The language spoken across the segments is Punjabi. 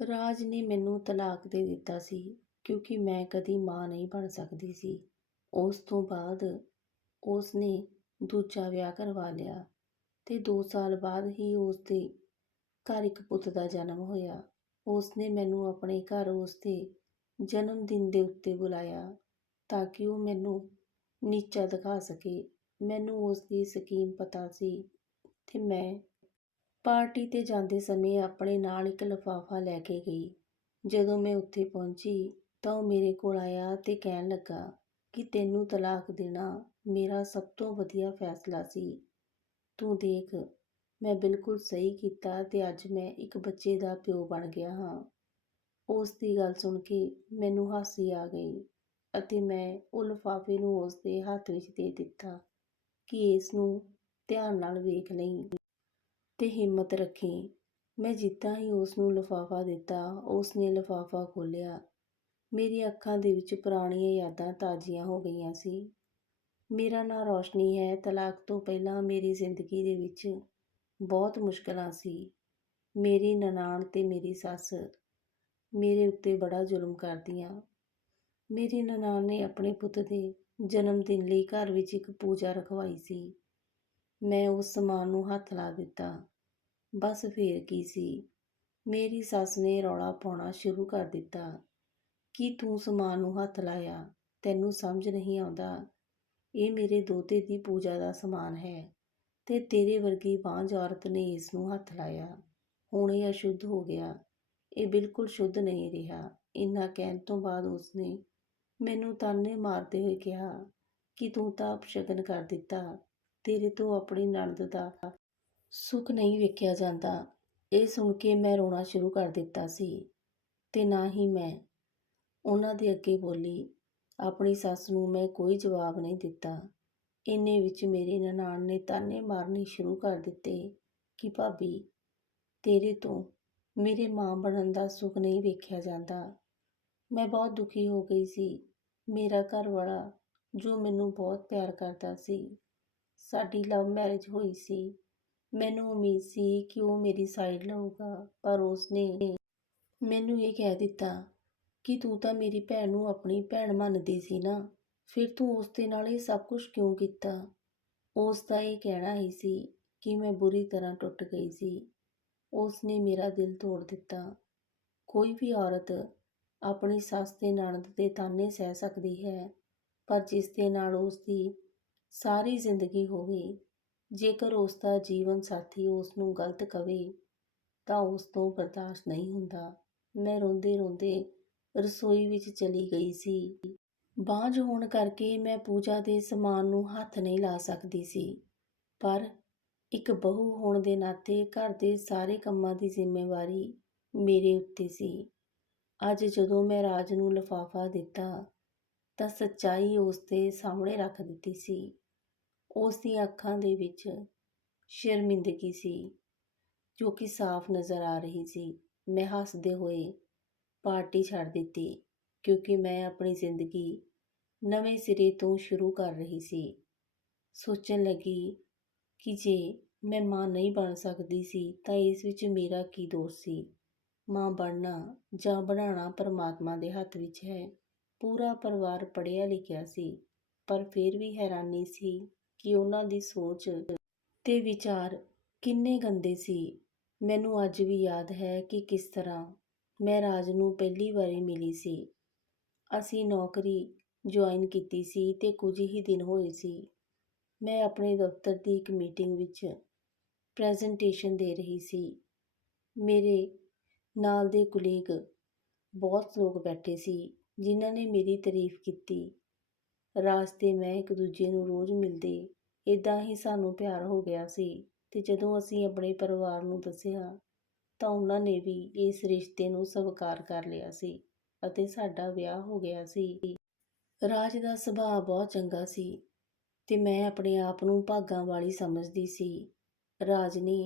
ਰਾਜ ਨੇ ਮੈਨੂੰ ਤਲਾਕ ਦੇ ਦਿੱਤਾ ਸੀ ਕਿਉਂਕਿ ਮੈਂ ਕਦੀ ਮਾਂ ਨਹੀਂ ਬਣ ਸਕਦੀ ਸੀ। ਉਸ ਤੋਂ ਬਾਅਦ ਉਸ ਨੇ ਦੂਜਾ ਵਿਆਹ ਕਰਵਾ ਲਿਆ ਤੇ 2 ਸਾਲ ਬਾਅਦ ਹੀ ਉਸ ਦੇ ਘਰ ਇੱਕ ਪੁੱਤ ਦਾ ਜਨਮ ਹੋਇਆ। ਉਸ ਨੇ ਮੈਨੂੰ ਆਪਣੇ ਘਰ ਉਸ ਦੇ ਜਨਮ ਦਿਨ ਦੇ ਉੱਤੇ ਬੁਲਾਇਆ ਤਾਂ ਕਿ ਉਹ ਮੈਨੂੰ ਨੀਚਾ ਦਿਖਾ ਸਕੇ। ਮੈਨੂੰ ਉਸ ਦੀ ਸਕੀਮ ਪਤਾ ਸੀ ਤੇ ਮੈਂ ਪਾਰਟੀ ਤੇ ਜਾਂਦੇ ਸਮੇਂ ਆਪਣੇ ਨਾਲ ਇੱਕ ਲਿਫਾਫਾ ਲੈ ਕੇ ਗਈ। ਜਦੋਂ ਮੈਂ ਉੱਥੇ ਪਹੁੰਚੀ ਤਾਂ ਉਹ ਮੇਰੇ ਕੋਲ ਆਇਆ ਤੇ ਕਹਿਣ ਲੱਗਾ ਕਿ ਤੈਨੂੰ ਤਲਾਕ ਦੇਣਾ ਮੇਰਾ ਸਭ ਤੋਂ ਵਧੀਆ ਫੈਸਲਾ ਸੀ। ਤੂੰ ਦੇਖ, ਮੈਂ ਬਿਲਕੁਲ ਸਹੀ ਕੀਤਾ ਤੇ ਅੱਜ ਮੈਂ ਇੱਕ ਬੱਚੇ ਦਾ ਪਿਓ ਬਣ ਗਿਆ ਹਾਂ। ਉਸ ਦੀ ਗੱਲ ਸੁਣ ਕੇ ਮੈਨੂੰ ਹਾਸੀ ਆ ਗਈ ਅਤੇ ਮੈਂ ਉਹ ਲਿਫਾਫੇ ਨੂੰ ਉਸ ਦੇ ਹੱਥ ਵਿੱਚ ਦੇ ਦਿੱਤਾ ਕਿ ਇਸ ਨੂੰ ਧਿਆਨ ਨਾਲ ਵੇਖ ਲਈ। ਤੇ ਹਿੰਮਤ ਰੱਖੀ। ਮੈਂ ਜਿੱਦਾਂ ਹੀ ਉਸਨੂੰ ਲਿਫਾਫਾ ਦਿੱਤਾ, ਉਸਨੇ ਲਿਫਾਫਾ ਖੋਲ੍ਹਿਆ। ਮੇਰੀਆਂ ਅੱਖਾਂ ਦੇ ਵਿੱਚ ਪੁਰਾਣੀਆਂ ਯਾਦਾਂ ਤਾਜ਼ੀਆਂ ਹੋ ਗਈਆਂ ਸੀ। ਮੇਰਾ ਨਾਂ ਰੌਸ਼ਨੀ ਹੈ। ਤਲਾਕ ਤੋਂ ਪਹਿਲਾਂ ਮੇਰੀ ਜ਼ਿੰਦਗੀ ਦੇ ਵਿੱਚ ਬਹੁਤ ਮੁਸ਼ਕਲਾਂ ਸੀ। ਮੇਰੀ ਨਨਾਣ ਤੇ ਮੇਰੀ ਸੱਸ ਮੇਰੇ ਉੱਤੇ ਬੜਾ ਜ਼ੁਲਮ ਕਰਦੀਆਂ। ਮੇਰੀ ਨਨਾਣ ਨੇ ਆਪਣੇ ਪੁੱਤ ਦੇ ਜਨਮ ਦਿਨ ਲਈ ਘਰ ਵਿੱਚ ਇੱਕ ਪੂਜਾ ਰਖਵਾਈ ਸੀ। ਮੈਂ ਉਸ ਸਮਾਨ ਨੂੰ ਹੱਥ ਲਾ ਦਿੱਤਾ। ਬਸ ਫੇਰ ਕੀ ਸੀ? ਮੇਰੀ ਸੱਸ ਨੇ ਰੌਲਾ ਪਾਉਣਾ ਸ਼ੁਰੂ ਕਰ ਦਿੱਤਾ। ਕਿ ਤੂੰ ਸਮਾਨ ਨੂੰ ਹੱਥ ਲਾਇਆ? ਤੈਨੂੰ ਸਮਝ ਨਹੀਂ ਆਉਂਦਾ। ਇਹ ਮੇਰੇ ਦੋਤੇ ਦੀ ਪੂਜਾ ਦਾ ਸਮਾਨ ਹੈ ਤੇ ਤੇਰੇ ਵਰਗੀ ਬਾਂਝ ਔਰਤ ਨੇ ਇਸ ਨੂੰ ਹੱਥ ਲਾਇਆ। ਹੁਣ ਇਹ ਅਸ਼ੁੱਧ ਹੋ ਗਿਆ। ਇਹ ਬਿਲਕੁਲ ਸ਼ੁੱਧ ਨਹੀਂ ਰਿਹਾ। ਇੰਨਾ ਕਹਿਣ ਤੋਂ ਬਾਅਦ ਉਸਨੇ ਮੈਨੂੰ ਤਾਨੇ ਮਾਰਦੇ ਹੋਏ ਕਿਹਾ, ਕਿ ਤੂੰ ਤਾਂ ਅਪਸ਼ਗਨ ਕਰ ਦਿੱਤਾ? ਤੇਰੇ ਤੋਂ ਆਪਣੀ ਨਣਦ ਦਾ ਸੁੱਖ ਨਹੀਂ ਵੇਖਿਆ ਜਾਂਦਾ। ਇਹ ਸੁਣ ਕੇ ਮੈਂ ਰੋਣਾ ਸ਼ੁਰੂ ਕਰ ਦਿੱਤਾ ਸੀ ਤੇ ਨਾ ਹੀ ਮੈਂ ਉਹਨਾਂ ਦੇ ਅੱਗੇ ਬੋਲੀ, ਆਪਣੀ ਸੱਸ ਨੂੰ ਮੈਂ ਕੋਈ ਜਵਾਬ ਨਹੀਂ ਦਿੱਤਾ। ਇੰਨੇ ਵਿੱਚ ਮੇਰੇ ਨਨਾਣ ਨੇ ਤਾਨੇ ਮਾਰਨੇ ਸ਼ੁਰੂ ਕਰ ਦਿੱਤੇ ਕਿ ਭਾਬੀ, ਤੇਰੇ ਤੋਂ ਮੇਰੇ ਮਾਂ ਬਣਨ ਦਾ ਸੁੱਖ ਨਹੀਂ ਵੇਖਿਆ ਜਾਂਦਾ। ਮੈਂ ਬਹੁਤ ਦੁਖੀ ਹੋ ਗਈ ਸੀ। ਮੇਰਾ ਘਰ ਵਾਲਾ ਜੋ ਮੈਨੂੰ ਬਹੁਤ ਪਿਆਰ ਕਰਦਾ ਸੀ ਸਾਡੀ ਲਵ ਮੈਰਿਜ ਹੋਈ ਸੀ। ਮੈਨੂੰ ਉਮੀਦ ਸੀ ਕਿ ਉਹ ਮੇਰੀ ਸਾਈਡ ਲਊਗਾ, ਪਰ ਉਸਨੇ ਮੈਨੂੰ ਇਹ ਕਹਿ ਦਿੱਤਾ ਕਿ ਤੂੰ ਤਾਂ ਮੇਰੀ ਭੈਣ ਨੂੰ ਆਪਣੀ ਭੈਣ ਮੰਨਦੀ ਸੀ ਨਾ, ਫਿਰ ਤੂੰ ਉਸ ਦੇ ਨਾਲ ਇਹ ਸਭ ਕੁਝ ਕਿਉਂ ਕੀਤਾ? ਉਸ ਦਾ ਇਹ ਕਹਿਣਾ ਹੀ ਸੀ ਕਿ ਮੈਂ ਬੁਰੀ ਤਰ੍ਹਾਂ ਟੁੱਟ ਗਈ ਸੀ। ਉਸ ਨੇ ਮੇਰਾ ਦਿਲ ਤੋੜ ਦਿੱਤਾ। ਕੋਈ ਵੀ ਔਰਤ ਆਪਣੀ ਸੱਸ ਤੇ ਨਣਦ ਦੇ ਤਾਨੇ ਸਹਿ ਸਕਦੀ ਹੈ, ਪਰ ਜਿਸ ਦੇ ਨਾਲ ਉਸ ਦੀ ਸਾਰੀ ਜ਼ਿੰਦਗੀ ਹੋਵੇ, ਜੇਕਰ ਉਸ ਦਾ ਜੀਵਨ ਸਾਥੀ ਉਸ ਨੂੰ ਗਲਤ ਕਵੇ, ਤਾਂ ਉਸ ਤੋਂ ਬਰਦਾਸ਼ਤ ਨਹੀਂ ਹੁੰਦਾ। ਮੈਂ ਰੋਂਦੇ ਰੋਂਦੇ ਰਸੋਈ ਵਿੱਚ ਚਲੀ ਗਈ ਸੀ। ਬਾਂਝ ਹੋਣ ਕਰਕੇ ਮੈਂ ਪੂਜਾ ਦੇ ਸਮਾਨ ਨੂੰ ਹੱਥ ਨਹੀਂ ਲਾ ਸਕਦੀ ਸੀ। ਪਰ ਇੱਕ ਬਹੂ ਹੋਣ ਦੇ ਨਾਤੇ ਘਰ ਦੇ ਸਾਰੇ ਕੰਮਾਂ ਦੀ ਜ਼ਿੰਮੇਵਾਰੀ ਮੇਰੇ ਉੱਤੇ ਸੀ। ਅੱਜ ਜਦੋਂ ਮੈਂ ਰਾਜ ਨੂੰ ਲਿਫਾਫਾ ਦਿੱਤਾ ਤਾਂ ਸੱਚਾਈ ਉਸ ਦੇ ਸਾਹਮਣੇ ਰੱਖ ਦਿੱਤੀ ਸੀ। ਉਸ ਦੀਆਂ ਅੱਖਾਂ ਦੇ ਵਿੱਚ ਸ਼ਰਮਿੰਦਗੀ ਸੀ, ਜੋ ਕਿ ਸਾਫ਼ ਨਜ਼ਰ ਆ ਰਹੀ ਸੀ। ਮੈਂ ਹੱਸਦੇ ਹੋਏ ਪਾਰਟੀ ਛੱਡ ਦਿੱਤੀ, ਕਿਉਂਕਿ ਮੈਂ ਆਪਣੀ ਜ਼ਿੰਦਗੀ ਨਵੇਂ ਸਿਰੇ ਤੋਂ ਸ਼ੁਰੂ ਕਰ ਰਹੀ ਸੀ। ਸੋਚਣ ਲੱਗੀ ਕਿ ਜੇ ਮੈਂ ਮਾਂ ਨਹੀਂ ਬਣ ਸਕਦੀ ਸੀ, ਤਾਂ ਇਸ ਵਿੱਚ ਮੇਰਾ ਕੀ ਦੋਸ਼ ਸੀ? ਮਾਂ ਬਣਨਾ ਜਾਂ ਬਣਾਉਣਾ ਪਰਮਾਤਮਾ ਦੇ ਹੱਥ ਵਿੱਚ ਹੈ। ਪੂਰਾ ਪਰਿਵਾਰ ਪੜ੍ਹਿਆ ਲਿਖਿਆ ਸੀ, ਪਰ ਫਿਰ ਵੀ ਹੈਰਾਨੀ ਸੀ ਕਿ ਉਹਨਾਂ ਦੀ ਸੋਚ ਤੇ ਵਿਚਾਰ ਕਿੰਨੇ ਗੰਦੇ ਸੀ। ਮੈਨੂੰ ਅੱਜ ਵੀ ਯਾਦ ਹੈ ਕਿ ਕਿਸ ਤਰ੍ਹਾਂ ਮੈਂ ਰਾਜ ਨੂੰ ਪਹਿਲੀ ਵਾਰੀ ਮਿਲੀ ਸੀ। ਅਸੀਂ ਨੌਕਰੀ ਜੁਆਇਨ ਕੀਤੀ ਸੀ ਤੇ ਕੁਝ ਹੀ ਦਿਨ ਹੋਏ ਸੀ। ਮੈਂ ਆਪਣੇ ਦਫ਼ਤਰ ਦੀ ਇੱਕ ਮੀਟਿੰਗ ਵਿੱਚ ਪ੍ਰੈਜੈਂਟੇਸ਼ਨ ਦੇ ਰਹੀ ਸੀ। ਮੇਰੇ ਨਾਲ ਦੇ ਕੁਲੀਗ ਬਹੁਤ ਲੋਕ ਬੈਠੇ ਸੀ। ਜਿਨ੍ਹਾਂ ਨੇ ਮੇਰੀ ਤਾਰੀਫ ਕੀਤੀ। ਰਾਜ ਤੇ ਮੈਂ ਇੱਕ ਦੂਜੇ ਨੂੰ ਰੋਜ਼ ਮਿਲਦੇ ਇਦਾਂ ਹੀ ਸਾਨੂੰ ਪਿਆਰ ਹੋ ਗਿਆ ਸੀ ਤੇ ਜਦੋਂ ਅਸੀਂ ਆਪਣੇ ਪਰਿਵਾਰ ਨੂੰ ਦੱਸਿਆ, ਤਾਂ ਉਹਨਾਂ ਨੇ ਵੀ ਇਸ ਰਿਸ਼ਤੇ ਨੂੰ ਸਵੀਕਾਰ ਕਰ ਲਿਆ ਸੀ ਅਤੇ ਸਾਡਾ ਵਿਆਹ ਹੋ ਗਿਆ ਸੀ। ਰਾਜ ਦਾ ਸੁਭਾਅ ਬਹੁਤ ਚੰਗਾ ਸੀ ਤੇ ਮੈਂ ਆਪਣੇ ਆਪ ਨੂੰ ਭਾਗਾਂ ਵਾਲੀ ਸਮਝਦੀ ਸੀ। ਰਾਜ ਨੇ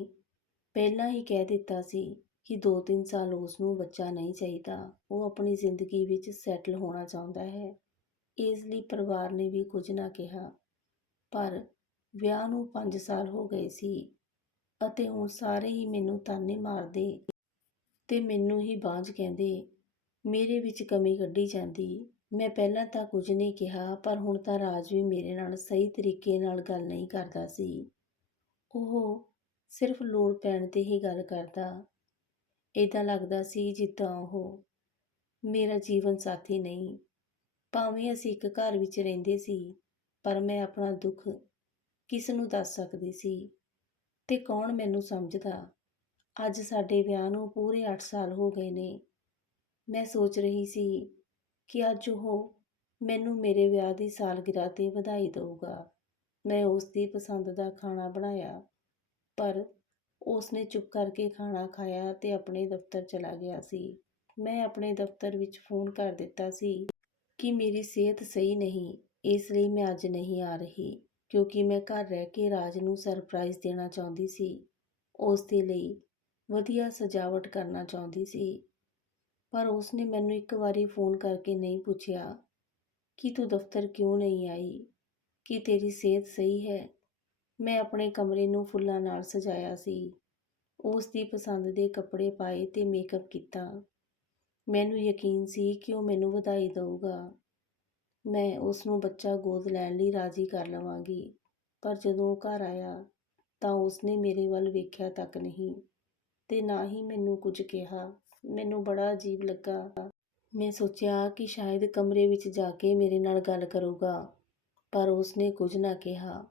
ਪਹਿਲਾਂ ਹੀ ਕਹਿ ਦਿੱਤਾ ਸੀ ਕਿ 2-3 ਸਾਲ ਉਸ ਨੂੰ ਬੱਚਾ ਨਹੀਂ ਚਾਹੀਦਾ, ਉਹ ਆਪਣੀ ਜ਼ਿੰਦਗੀ ਵਿੱਚ ਸੈਟਲ ਹੋਣਾ ਚਾਹੁੰਦਾ ਹੈ। ਇਸ ਲਈ ਪਰਿਵਾਰ ਨੇ ਵੀ ਕੁਝ ਨਾ ਕਿਹਾ। ਪਰ ਵਿਆਹ ਨੂੰ 5 ਸਾਲ ਹੋ ਗਏ ਸੀ ਅਤੇ ਹੁਣ ਸਾਰੇ ਹੀ ਮੈਨੂੰ ਤਾਨੇ ਮਾਰਦੇ ਤੇ ਮੈਨੂੰ ਹੀ ਬਾਂਝ ਕਹਿੰਦੇ, ਮੇਰੇ ਵਿੱਚ ਕਮੀ ਕੱਢੀ ਜਾਂਦੀ। ਮੈਂ ਪਹਿਲਾਂ ਤਾਂ ਕੁਝ ਨਹੀਂ ਕਿਹਾ, ਪਰ ਹੁਣ ਤਾਂ ਰਾਜ ਵੀ ਮੇਰੇ ਨਾਲ ਸਹੀ ਤਰੀਕੇ ਨਾਲ ਗੱਲ ਨਹੀਂ ਕਰਦਾ ਸੀ। ਉਹ ਸਿਰਫ ਲੋੜ ਪੈਣ ਤੇ ਹੀ ਗੱਲ ਕਰਦਾ ਏਦਾਂ ਲੱਗਦਾ ਸੀ ਜਿੱਦਾਂ ਉਹ ਮੇਰਾ ਜੀਵਨ ਸਾਥੀ ਨਹੀਂ। ਭਾਵੇਂ ਅਸੀਂ ਇੱਕ ਘਰ ਵਿੱਚ ਰਹਿੰਦੇ ਸੀ, ਪਰ ਮੈਂ ਆਪਣਾ ਦੁੱਖ ਕਿਸ ਨੂੰ ਦੱਸ ਸਕਦੀ ਸੀ ਤੇ ਕੌਣ ਮੈਨੂੰ ਸਮਝਦਾ? ਅੱਜ ਸਾਡੇ ਵਿਆਹ ਨੂੰ ਪੂਰੇ 8 ਸਾਲ ਹੋ ਗਏ ਨੇ। ਮੈਂ ਸੋਚ ਰਹੀ ਸੀ ਕਿ ਅੱਜ ਉਹ ਮੈਨੂੰ ਮੇਰੇ ਵਿਆਹ ਦੀ ਸਾਲਗਿਰਾ ਤੇ ਵਧਾਈ ਦੇਊਗਾ। ਮੈਂ ਉਸ ਦੀ ਪਸੰਦ ਦਾ ਖਾਣਾ ਬਣਾਇਆ, ਪਰ ਉਸ ਨੇ ਚੁੱਪ ਕਰਕੇ ਖਾਣਾ ਖਾਇਆ ਤੇ ਆਪਣੇ ਦਫ਼ਤਰ ਚਲਾ ਗਿਆ ਸੀ। ਮੈਂ ਆਪਣੇ ਦਫ਼ਤਰ ਵਿੱਚ ਫੋਨ ਕਰ ਦਿੱਤਾ ਸੀ ਕਿ ਮੇਰੀ ਸਿਹਤ ਸਹੀ ਨਹੀਂ, ਇਸ ਲਈ ਮੈਂ ਅੱਜ ਨਹੀਂ ਆ ਰਹੀ, ਕਿਉਂਕਿ ਮੈਂ ਘਰ ਰਹਿ ਕੇ ਰਾਜ ਨੂੰ ਸਰਪ੍ਰਾਈਜ਼ ਦੇਣਾ ਚਾਹੁੰਦੀ ਸੀ। ਉਸ ਦੇ ਲਈ ਵਧੀਆ ਸਜਾਵਟ ਕਰਨਾ ਚਾਹੁੰਦੀ ਸੀ। ਪਰ ਉਸਨੇ ਮੈਨੂੰ ਇੱਕ ਵਾਰੀ ਫੋਨ ਕਰਕੇ ਨਹੀਂ ਪੁੱਛਿਆ ਕਿ ਤੂੰ ਦਫ਼ਤਰ ਕਿਉਂ ਨਹੀਂ ਆਈ, ਕਿ ਤੇਰੀ ਸਿਹਤ ਸਹੀ ਹੈ। ਮੈਂ ਆਪਣੇ ਕਮਰੇ ਨੂੰ ਫੁੱਲਾਂ ਨਾਲ ਸਜਾਇਆ ਸੀ। ਉਸ ਦੀ ਪਸੰਦ ਦੇ ਕੱਪੜੇ ਪਾਏ ਤੇ ਮੇਕਅਪ ਕੀਤਾ। ਮੈਨੂੰ ਯਕੀਨ ਸੀ ਕਿ ਉਹ ਮੈਨੂੰ ਵਧਾਈ ਦੇਊਗਾ। ਮੈਂ ਉਸ ਨੂੰ ਬੱਚਾ ਗੋਦ ਲੈਣ ਲਈ ਰਾਜ਼ੀ ਕਰ ਲਵਾਂਗੀ, ਪਰ ਜਦੋਂ ਉਹ ਘਰ ਆਇਆ ਤਾਂ ਉਸਨੇ ਮੇਰੇ ਵੱਲ ਵੇਖਿਆ ਤੱਕ ਨਹੀਂ ਤੇ ਨਾ ਹੀ ਮੈਨੂੰ ਕੁਝ ਕਿਹਾ। ਮੈਨੂੰ ਬੜਾ ਅਜੀਬ ਲੱਗਾ। ਮੈਂ ਸੋਚਿਆ ਕਿ ਸ਼ਾਇਦ ਕਮਰੇ ਵਿੱਚ ਜਾ ਕੇ ਮੇਰੇ ਨਾਲ ਗੱਲ ਕਰੂਗਾ, ਪਰ ਉਸਨੇ ਕੁਝ ਨਾ ਕਿਹਾ।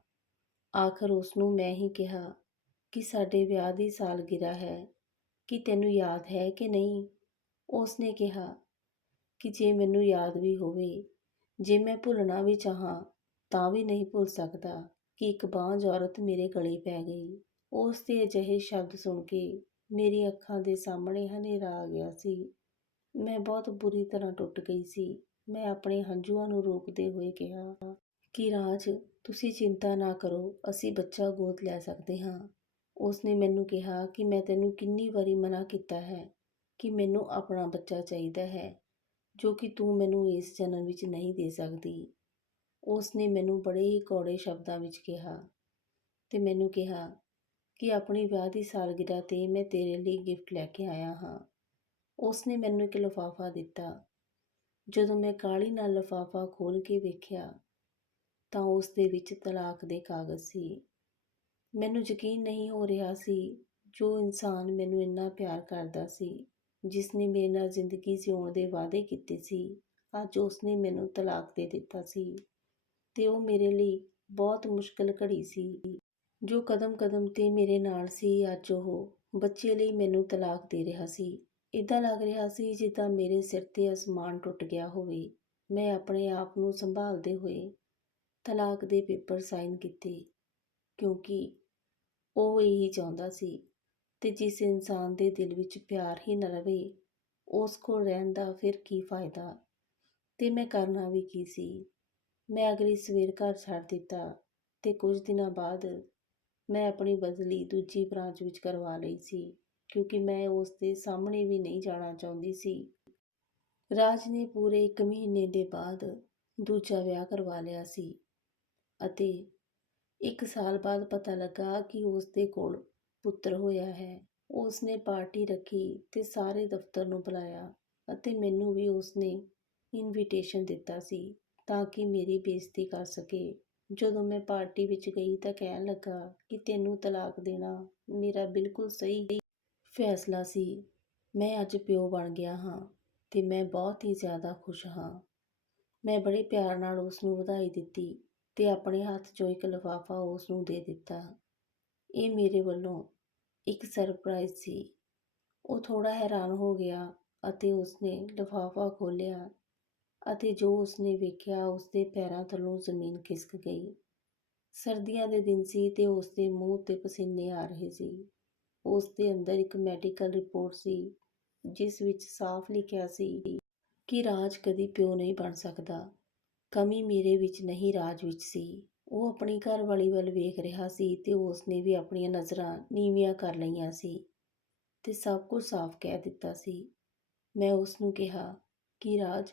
ਆਖਰ ਉਸ ਨੂੰ ਮੈਂ ਹੀ ਕਿਹਾ ਕਿ ਸਾਡੇ ਵਿਆਹ ਦੀ ਸਾਲਗਿਰਾ ਹੈ, ਕਿ ਤੈਨੂੰ ਯਾਦ ਹੈ ਕਿ ਨਹੀਂ? ਉਸਨੇ ਕਿਹਾ ਕਿ ਜੇ ਮੈਨੂੰ ਯਾਦ ਵੀ ਹੋਵੇ, ਜੇ ਮੈਂ ਭੁੱਲਣਾ ਵੀ ਚਾਹਾਂ, ਤਾਂ ਵੀ ਨਹੀਂ ਭੁੱਲ ਸਕਦਾ ਕਿ ਇੱਕ ਬਾਂਝ ਔਰਤ ਮੇਰੇ ਗਲੇ ਪੈ ਗਈ। ਉਸ ਦੇ ਅਜਿਹੇ ਸ਼ਬਦ ਸੁਣ ਕੇ ਮੇਰੀ ਅੱਖਾਂ ਦੇ ਸਾਹਮਣੇ ਹਨੇਰਾ ਆ ਗਿਆ ਸੀ। ਮੈਂ ਬਹੁਤ ਬੁਰੀ ਤਰ੍ਹਾਂ ਟੁੱਟ ਗਈ ਸੀ। ਮੈਂ ਆਪਣੇ ਹੰਝੂਆਂ ਨੂੰ ਰੋਕਦੇ ਹੋਏ ਕਿਹਾ ਕਿ ਰਾਜ ਤੁਸੀਂ ਚਿੰਤਾ ਨਾ ਕਰੋ, ਅਸੀਂ ਬੱਚਾ ਗੋਦ ਲੈ ਸਕਦੇ ਹਾਂ। ਉਸ ਨੇ ਮੈਨੂੰ ਕਿਹਾ ਕਿ ਮੈਂ ਤੈਨੂੰ ਕਿੰਨੀ ਵਾਰੀ ਮਨਾ ਕੀਤਾ ਹੈ ਕਿ ਮੈਨੂੰ ਆਪਣਾ ਬੱਚਾ ਚਾਹੀਦਾ ਹੈ, ਜੋ ਕਿ ਤੂੰ ਮੈਨੂੰ ਇਸ ਜਨਮ ਵਿੱਚ ਨਹੀਂ ਦੇ ਸਕਦੀ। ਉਸ ਨੇ ਮੈਨੂੰ ਬੜੇ ਹੀ ਕੌੜੇ ਸ਼ਬਦਾਂ ਵਿੱਚ ਕਿਹਾ ਤੇ ਮੈਨੂੰ ਕਿਹਾ ਕਿ ਆਪਣੀ ਵਿਆਹ ਦੀ ਸਾਲਗਿਰਾ ਤੇ ਮੈਂ ਤੇਰੇ ਲਈ ਗਿਫਟ ਲੈ ਕੇ ਆਇਆ ਹਾਂ। ਉਸ ਨੇ ਮੈਨੂੰ ਇੱਕ ਲਿਫਾਫਾ ਦਿੱਤਾ। ਜਦੋਂ ਮੈਂ ਕਾਹਲੀ ਨਾਲ ਲਿਫਾਫਾ ਖੋਲ ਕੇ ਵੇਖਿਆ ਤਾਂ ਉਸ ਦੇ ਵਿੱਚ ਤਲਾਕ ਦੇ ਕਾਗਜ਼ ਸੀ। ਮੈਨੂੰ ਯਕੀਨ ਨਹੀਂ ਹੋ ਰਿਹਾ ਸੀ ਜੋ ਇਨਸਾਨ ਮੈਨੂੰ ਇੰਨਾ ਪਿਆਰ ਕਰਦਾ ਸੀ ਜਿਸ ਨੇ ਮੇਰੇ ਨਾਲ ਜ਼ਿੰਦਗੀ ਜਿਉਣ ਦੇ ਵਾਅਦੇ ਕੀਤੇ ਸੀ। ਅੱਜ ਉਸਨੇ ਮੈਨੂੰ ਤਲਾਕ ਦੇ ਦਿੱਤਾ ਸੀ ਤੇ ਉਹ ਮੇਰੇ ਲਈ ਬਹੁਤ ਮੁਸ਼ਕਲ ਘੜੀ ਸੀ। ਜੋ ਕਦਮ ਕਦਮ ਤੇ ਮੇਰੇ ਨਾਲ ਸੀ, ਅੱਜ ਉਹ ਬੱਚੇ ਲਈ ਮੈਨੂੰ ਤਲਾਕ ਦੇ ਰਿਹਾ ਸੀ। ਇਦਾਂ ਲੱਗ ਰਿਹਾ ਸੀ ਜਿੱਦਾਂ ਮੇਰੇ ਸਿਰ ਤੇ ਅਸਮਾਨ ਟੁੱਟ ਗਿਆ ਹੋਵੇ। ਮੈਂ ਆਪਣੇ ਆਪ ਨੂੰ ਸੰਭਾਲਦੇ ਹੋਏ ਤਲਾਕ ਦੇ ਪੇਪਰ ਸਾਈਨ ਕੀਤੇ ਕਿਉਂਕਿ ਉਹ ਇਹੀ ਚਾਹੁੰਦਾ ਸੀ ਤੇ ਜਿਸ ਇਨਸਾਨ ਦੇ ਦਿਲ ਵਿੱਚ ਪਿਆਰ ਹੀ ਨਾ ਰਵੇ, ਉਸ ਕੋਲ ਰਹਿਣ ਦਾ ਫਿਰ ਕੀ ਫਾਇਦਾ? ਤੇ ਮੈਂ ਕਰਨਾ ਵੀ ਕੀ ਸੀ? ਮੈਂ ਅਗਲੀ ਸਵੇਰ ਘਰ ਛੱਡ ਦਿੱਤਾ ਤੇ ਕੁਝ ਦਿਨਾਂ ਬਾਅਦ ਮੈਂ ਆਪਣੀ ਬਦਲੀ ਦੂਜੀ ਬ੍ਰਾਂਚ ਵਿੱਚ ਕਰਵਾ ਲਈ ਸੀ ਕਿਉਂਕਿ ਮੈਂ ਉਸ ਦੇ ਸਾਹਮਣੇ ਵੀ ਨਹੀਂ ਜਾਣਾ ਚਾਹੁੰਦੀ ਸੀ। ਰਾਜ ਨੇ ਪੂਰੇ 1 ਮਹੀਨੇ ਦੇ ਬਾਅਦ ਦੂਜਾ ਵਿਆਹ ਕਰਵਾ ਲਿਆ ਸੀ। ਅਤੇ ਇੱਕ ਸਾਲ ਬਾਅਦ ਪਤਾ ਲੱਗਾ ਕਿ ਉਸ ਦੇ ਕੋਲ ਪੁੱਤਰ ਹੋਇਆ ਹੈ। ਉਸ ਨੇ ਪਾਰਟੀ ਰੱਖੀ ਅਤੇ ਸਾਰੇ ਦਫ਼ਤਰ ਨੂੰ ਬੁਲਾਇਆ ਅਤੇ ਮੈਨੂੰ ਵੀ ਉਸ ਨੇ ਇਨਵੀਟੇਸ਼ਨ ਦਿੱਤਾ ਸੀ ਤਾਂ ਕਿ ਮੇਰੀ ਬੇਇੱਜ਼ਤੀ ਕਰ ਸਕੇ। ਜਦੋਂ ਮੈਂ ਪਾਰਟੀ ਵਿੱਚ ਗਈ ਤਾਂ ਕਹਿਣ ਲੱਗਾ ਕਿ ਤੈਨੂੰ ਤਲਾਕ ਦੇਣਾ ਮੇਰਾ ਬਿਲਕੁਲ ਸਹੀ ਫੈਸਲਾ ਸੀ। ਮੈਂ ਅੱਜ ਪਿਓ ਬਣ ਗਿਆ ਹਾਂ ਤੇ ਮੈਂ ਬਹੁਤ ਹੀ ਜ਼ਿਆਦਾ ਖੁਸ਼ ਹਾਂ। ਮੈਂ ਬੜੇ ਪਿਆਰ ਨਾਲ ਉਸ ਨੂੰ ਵਧਾਈ ਦਿੱਤੀ ਅਤੇ ਆਪਣੇ ਹੱਥ 'ਚੋਂ ਇੱਕ ਲਿਫਾਫਾ ਉਸ ਨੂੰ ਦੇ ਦਿੱਤਾ। ਇਹ ਮੇਰੇ ਵੱਲੋਂ ਇੱਕ ਸਰਪ੍ਰਾਈਜ਼ ਸੀ। ਉਹ ਥੋੜ੍ਹਾ ਹੈਰਾਨ ਹੋ ਗਿਆ ਅਤੇ ਉਸਨੇ ਲਿਫਾਫਾ ਖੋਲ੍ਹਿਆ ਅਤੇ ਜੋ ਉਸਨੇ ਵੇਖਿਆ, ਉਸਦੇ ਪੈਰਾਂ ਥੱਲੋਂ ਜ਼ਮੀਨ ਖਿਸਕ ਗਈ। ਸਰਦੀਆਂ ਦੇ ਦਿਨ ਸੀ ਤੇ ਉਸਦੇ ਮੂੰਹ ਤੇ ਪਸੀਨੇ ਆ ਰਹੇ ਸੀ। ਉਸ ਦੇ ਅੰਦਰ ਇੱਕ ਮੈਡੀਕਲ ਰਿਪੋਰਟ ਸੀ, ਜਿਸ ਵਿੱਚ ਸਾਫ਼ ਲਿਖਿਆ ਸੀ ਕਿ ਰਾਜ ਕਦੀ ਪਿਓ ਨਹੀਂ ਬਣ ਸਕਦਾ। ਕਮੀ ਮੇਰੇ ਵਿੱਚ ਨਹੀਂ, ਰਾਜ ਵਿੱਚ ਸੀ। ਉਹ ਆਪਣੀ ਘਰਵਾਲੀ ਵੱਲ ਵੇਖ ਰਿਹਾ ਸੀ ਤੇ ਉਸਨੇ ਵੀ ਆਪਣੀਆਂ ਨਜ਼ਰਾਂ ਨੀਵੀਆਂ ਕਰ ਲਈਆਂ ਸੀ ਤੇ ਸਭ ਕੁਝ ਸਾਫ਼ ਕਹਿ ਦਿੱਤਾ ਸੀ। ਮੈਂ ਉਸ ਨੂੰ ਕਿਹਾ, ਕਿ ਰਾਜ,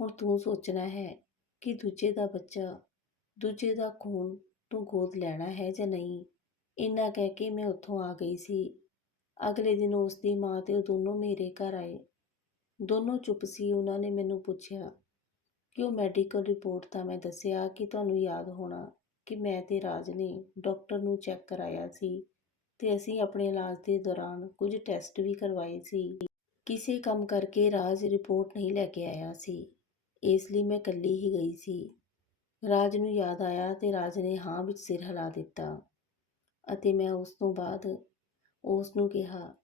ਹੁਣ ਤੂੰ ਸੋਚਣਾ ਹੈ ਕਿ ਦੂਜੇ ਦਾ ਬੱਚਾ, ਦੂਜੇ ਦਾ ਖੂਨ ਤੂੰ ਗੋਦ ਲੈਣਾ ਹੈ ਜਾਂ ਨਹੀਂ? ਇੰਨਾ ਕਹਿ ਕੇ ਮੈਂ ਉੱਥੋਂ ਆ ਗਈ ਸੀ। ਅਗਲੇ ਦਿਨ ਉਸ ਦੀ ਮਾਂ ਤੇ ਉਹ ਦੋਨੋਂ ਮੇਰੇ ਘਰ ਆਏ। ਦੋਨੋਂ ਚੁੱਪ ਸੀ, ਉਹਨਾਂ ਨੇ ਮੈਨੂੰ ਪੁੱਛਿਆ ਕਿ ਉਹ ਮੈਡੀਕਲ ਰਿਪੋਰਟ ਤਾਂ ਮੈਂ ਦੱਸਿਆ ਕਿ ਤੁਹਾਨੂੰ ਯਾਦ ਹੋਣਾ ਕਿ ਮੈਂ ਅਤੇ ਰਾਜ ਨੇ ਡਾਕਟਰ ਨੂੰ ਚੈੱਕ ਕਰਾਇਆ ਸੀ ਅਤੇ ਅਸੀਂ ਆਪਣੇ ਇਲਾਜ ਦੇ ਦੌਰਾਨ ਕੁਝ ਟੈਸਟ ਵੀ ਕਰਵਾਏ ਸੀ। ਕਿਸੇ ਕੰਮ ਕਰਕੇ ਰਾਜ ਰਿਪੋਰਟ ਨਹੀਂ ਲੈ ਕੇ ਆਇਆ ਸੀ, ਇਸ ਲਈ ਮੈਂ ਇਕੱਲੀ ਹੀ ਗਈ ਸੀ। ਰਾਜ ਨੂੰ ਯਾਦ ਆਇਆ ਅਤੇ ਰਾਜ ਨੇ ਹਾਂ ਵਿੱਚ ਸਿਰ ਹਿਲਾ ਦਿੱਤਾ ਅਤੇ ਮੈਂ ਉਸ ਤੋਂ ਬਾਅਦ ਉਸ ਨੂੰ ਕਿਹਾ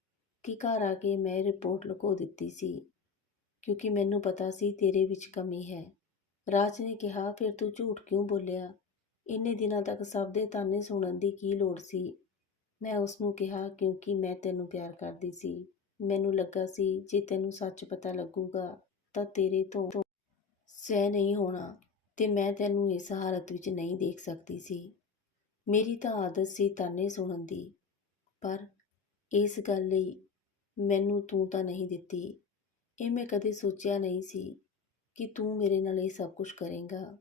ਕਿ ਘਰ ਆ ਕੇ ਮੈਂ ਰਿਪੋਰਟ ਲੁਕੋ ਦਿੱਤੀ ਸੀ। ਕਿਉਂਕਿ ਮੈਨੂੰ ਪਤਾ ਸੀ ਤੇਰੇ ਵਿੱਚ ਕਮੀ ਹੈ। ਰਾਜ ਨੇ ਕਿਹਾ, ਫਿਰ ਤੂੰ ਝੂਠ ਕਿਉਂ ਬੋਲਿਆ? ਇੰਨੇ ਦਿਨਾਂ ਤੱਕ ਸਭ ਦੇ ਤਾਨੇ ਸੁਣਨ ਦੀ ਕੀ ਲੋੜ ਸੀ? ਮੈਂ ਉਸ ਨੂੰ ਕਿਹਾ, ਕਿਉਂਕਿ ਮੈਂ ਤੈਨੂੰ ਪਿਆਰ ਕਰਦੀ ਸੀ। ਮੈਨੂੰ ਲੱਗਾ ਸੀ, ਜੇ ਤੈਨੂੰ ਸੱਚ ਪਤਾ ਲੱਗੂਗਾ, ਤਾਂ ਤੇਰੇ ਤੋਂ ਸਹਿ ਨਹੀਂ ਹੋਣਾ ਤੇ ਮੈਂ ਤੈਨੂੰ ਇਸ ਹਾਲਤ ਵਿੱਚ ਨਹੀਂ ਦੇਖ ਸਕਦੀ ਸੀ। ਮੇਰੀ ਤਾਂ ਆਦਤ ਸੀ ਤਾਨੇ ਸੁਣਨ ਦੀ। ਪਰ ਇਸ ਗੱਲ ਲਈ ਮੈਨੂੰ ਤੂੰ ਤਾਂ ਨਹੀਂ ਦਿੱਤੀ। ਇਹ ਮੈਂ ਕਦੇ ਸੋਚਿਆ ਨਹੀਂ ਸੀ ਕਿ ਤੂੰ ਮੇਰੇ ਨਾਲ ਇਹ ਸਭ ਕੁਝ ਕਰੇਂਗਾ।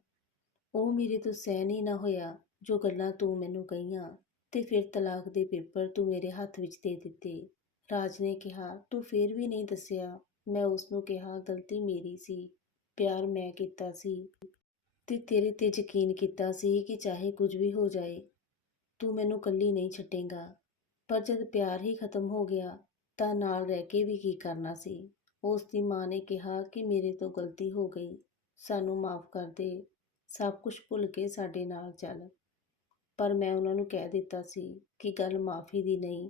ਉਹ ਮੇਰੇ ਤੋਂ ਸਹਿਣ ਹੀ ਨਾ ਹੋਇਆ ਜੋ ਗੱਲਾਂ ਤੂੰ ਮੈਨੂੰ ਕਹੀਆਂ ਤੇ ਫਿਰ ਤਲਾਕ ਦੇ ਪੇਪਰ ਤੂੰ ਮੇਰੇ ਹੱਥ ਵਿੱਚ ਦੇ ਦਿੱਤੇ। ਰਾਜ ਨੇ ਕਿਹਾ, ਤੂੰ ਫੇਰ ਵੀ ਨਹੀਂ ਦੱਸਿਆ? ਮੈਂ ਉਸ ਨੂੰ ਕਿਹਾ, ਗਲਤੀ ਮੇਰੀ ਸੀ, ਪਿਆਰ ਮੈਂ ਕੀਤਾ ਸੀ ਤੇ ਤੇਰੇ ਤੇ ਯਕੀਨ ਕੀਤਾ ਸੀ ਕਿ ਚਾਹੇ ਕੁਝ ਵੀ ਹੋ ਜਾਏ, ਤੂੰ ਮੈਨੂੰ ਕੱਲੀ ਨਹੀਂ ਛੱਡੇਂਗਾ। ਪਰ ਜਦ ਪਿਆਰ ਹੀ ਖਤਮ ਹੋ ਗਿਆ ਤਾਂ ਨਾਲ ਰਹਿ ਕੇ ਵੀ ਕੀ ਕਰਨਾ ਸੀ? ਉਸ ਦੀ ਮਾਂ ਨੇ ਕਿਹਾ ਕਿ ਮੇਰੇ ਤੋਂ ਗਲਤੀ ਹੋ ਗਈ। ਸਾਨੂੰ ਮਾਫ ਕਰ ਦੇ। ਸਭ ਕੁਝ ਭੁੱਲ ਕੇ ਸਾਡੇ ਨਾਲ ਚੱਲ। ਪਰ ਮੈਂ ਉਹਨਾਂ ਨੂੰ ਕਹਿ ਦਿੱਤਾ ਸੀ ਕਿ ਗੱਲ ਮਾਫੀ ਦੀ ਨਹੀਂ,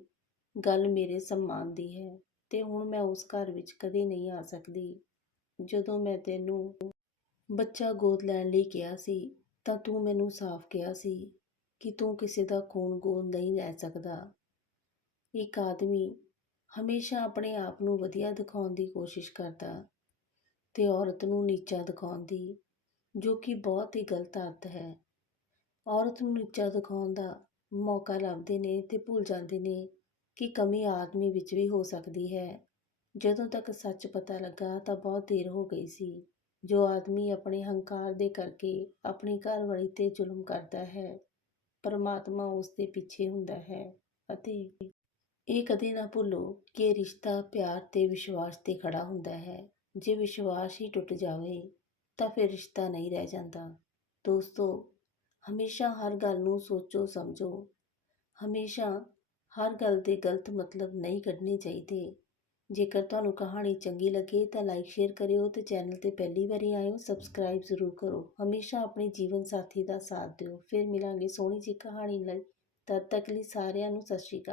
ਗੱਲ ਮੇਰੇ ਸਨਮਾਨ ਦੀ ਹੈ ਤੇ ਹੁਣ ਮੈਂ ਉਸ ਘਰ ਵਿੱਚ ਕਦੇ ਨਹੀਂ ਆ ਸਕਦੀ। ਜਦੋਂ ਮੈਂ ਤੈਨੂੰ ਬੱਚਾ ਗੋਦ ਲੈਣ ਲਈ ਕਿਹਾ ਸੀ, ਤਾਂ ਤੂੰ ਮੈਨੂੰ ਸਾਫ਼ ਕਿਹਾ ਸੀ ਕਿ ਤੂੰ ਕਿਸੇ ਦਾ ਖੂਨ ਗੋਦ ਨਹੀਂ ਲੈ ਸਕਦਾ। ਇੱਕ ਆਦਮੀ ਹਮੇਸ਼ਾ ਆਪਣੇ ਆਪ ਨੂੰ ਵਧੀਆ ਦਿਖਾਉਣ ਦੀ ਕੋਸ਼ਿਸ਼ ਕਰਦਾ ਤੇ ਔਰਤ ਨੂੰ ਨੀਚਾ ਦਿਖਾਉਣ ਦੀ, ਜੋ ਕਿ ਬਹੁਤ ਹੀ ਗਲਤ ਆਦਤ ਹੈ। ਔਰਤ ਨੂੰ ਨੀਚਾ ਦਿਖਾਉਣ ਦਾ ਮੌਕਾ ਲੱਭਦੇ ਨੇ ਤੇ ਭੁੱਲ ਜਾਂਦੇ ਨੇ ਕਿ ਕਮੀ ਆਦਮੀ ਵਿੱਚ ਵੀ ਹੋ ਸਕਦੀ ਹੈ। ਜਦੋਂ ਤੱਕ ਸੱਚ ਪਤਾ ਲੱਗਾ ਤਾਂ ਬਹੁਤ ਦੇਰ ਹੋ ਗਈ ਸੀ, ਜੋ ਆਦਮੀ ਆਪਣੇ ਹੰਕਾਰ ਦੇ ਕਰਕੇ ਆਪਣੀ ਘਰਵਾਲੀ ਤੇ ਜ਼ੁਲਮ ਕਰਦਾ ਹੈ। ਪਰਮਾਤਮਾ ਉਸ ਦੇ ਪਿੱਛੇ ਹੁੰਦਾ ਹੈ ਅਤੇ ਇਹ ਕਦੇ ਨਾ ਭੁੱਲੋ ਕਿ ਰਿਸ਼ਤਾ ਪਿਆਰ ਤੇ ਵਿਸ਼ਵਾਸ ਤੇ ਖੜਾ ਹੁੰਦਾ ਹੈ। ਜੇ ਵਿਸ਼ਵਾਸ ਹੀ ਟੁੱਟ ਜਾਵੇ ਤਾਂ ਫਿਰ ਰਿਸ਼ਤਾ ਨਹੀਂ ਰਹਿ ਜਾਂਦਾ। ਦੋਸਤੋ, ਹਮੇਸ਼ਾ ਹਰ ਗੱਲ ਨੂੰ ਸੋਚੋ, ਸਮਝੋ। ਹਮੇਸ਼ਾ ਹਰ ਗੱਲ ਦੇ ਗਲਤ ਮਤਲਬ ਨਹੀਂ ਕੱਢਣੇ ਚਾਹੀਦੇ। ਜੇਕਰ ਤੁਹਾਨੂੰ ਕਹਾਣੀ ਚੰਗੀ ਲੱਗੇ ਤਾਂ ਲਾਈਕ ਸ਼ੇਅਰ ਕਰਿਓ ਤੇ ਚੈਨਲ ਤੇ ਪਹਿਲੀ ਵਾਰੀ ਆਇਓ ਸਬਸਕ੍ਰਾਈਬ ਜ਼ਰੂਰ ਕਰੋ। ਹਮੇਸ਼ਾ ਆਪਣੇ ਜੀਵਨ ਸਾਥੀ ਦਾ ਸਾਥ ਦਿਓ। ਫਿਰ ਮਿਲਾਂਗੇ ਸੋਹਣੀ ਜਿਹੀ ਕਹਾਣੀ ਲਈ। ਤਦ ਤੱਕ ਲਈ ਸਾਰਿਆਂ ਨੂੰ ਸਤਿ ਸ਼੍ਰੀ ਅਕਾਲ।